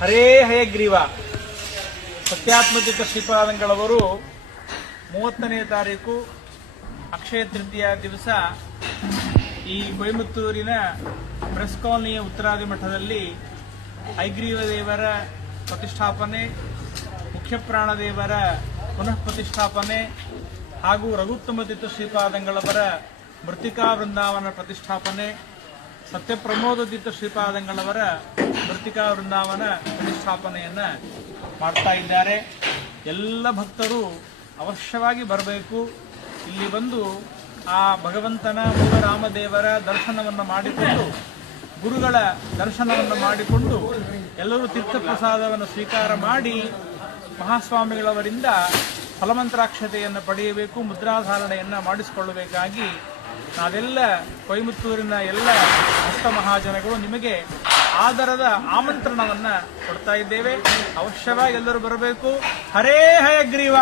ಹರೇ ಹಯಗ್ರೀವ ಸತ್ಯಾತ್ಮತೀರ್ಥ ಶ್ರೀಪಾದಂಗಳವರು 30ನೇ ತಾರೀಕು ಅಕ್ಷಯ ತೃತೀಯ ದಿವಸ ಈ ಕೊಯಮತ್ತೂರಿನ ಪ್ರೆಸ್ ಕಾಲನಿಯ ಉತ್ತರಾದಿ ಮಠದಲ್ಲಿ ಹಯಗ್ರೀವ ದೇವರ ಪ್ರತಿಷ್ಠಾಪನೆ, ಮುಖ್ಯಪ್ರಾಣ ದೇವರ ಪುನಃ ಪ್ರತಿಷ್ಠಾಪನೆ ಹಾಗೂ ರಘುತ್ತಮ ತೀರ್ಥ ಶ್ರೀಪಾದಂಗಳವರ ಮೃತ್ತಿಕಾ ವೃಂದಾವನ ಪ್ರತಿಷ್ಠಾಪನೆ, ಸತ್ಯಪ್ರಮೋದ ತೀರ್ಥ ಶ್ರೀಪಾದಂಗಳವರ ಮೃತ್ತಿಕಾ ವೃಂದಾವನ ಪ್ರತಿಷ್ಠಾಪನೆಯನ್ನ ಮಾಡ್ತಾ ಇದ್ದಾರೆ. ಎಲ್ಲ ಭಕ್ತರು ಅವಶ್ಯವಾಗಿ ಬರಬೇಕು. ಇಲ್ಲಿ ಬಂದು ಆ ಭಗವಂತನ ಮೂಲರಾಮದೇವರ ದರ್ಶನವನ್ನು ಮಾಡಿಕೊಂಡು, ಗುರುಗಳ ದರ್ಶನವನ್ನು ಮಾಡಿಕೊಂಡು ಎಲ್ಲರೂ ತೀರ್ಥಪ್ರಸಾದವನ್ನು ಸ್ವೀಕಾರ ಮಾಡಿ ಮಹಾಸ್ವಾಮಿಗಳವರಿಂದ ಫಲಮಂತ್ರಾಕ್ಷತೆಯನ್ನು ಪಡೆಯಬೇಕು, ಮುದ್ರಾಧಾರಣೆಯನ್ನು ಮಾಡಿಸಿಕೊಳ್ಳಬೇಕಾಗಿ ನಾವೆಲ್ಲ ಕೊಯಮತ್ತೂರಿನ ಎಲ್ಲ ಭಕ್ತ ಮಹಾಜನಗಳು ನಿಮಗೆ ಆದರದ ಆಮಂತ್ರಣವನ್ನ ಕೊಡ್ತಾ ಇದ್ದೇವೆ. ಅವಶ್ಯವಾಗಿ ಎಲ್ಲರೂ ಬರಬೇಕು. ಹರೇ ಹಯಗ್ರೀವ.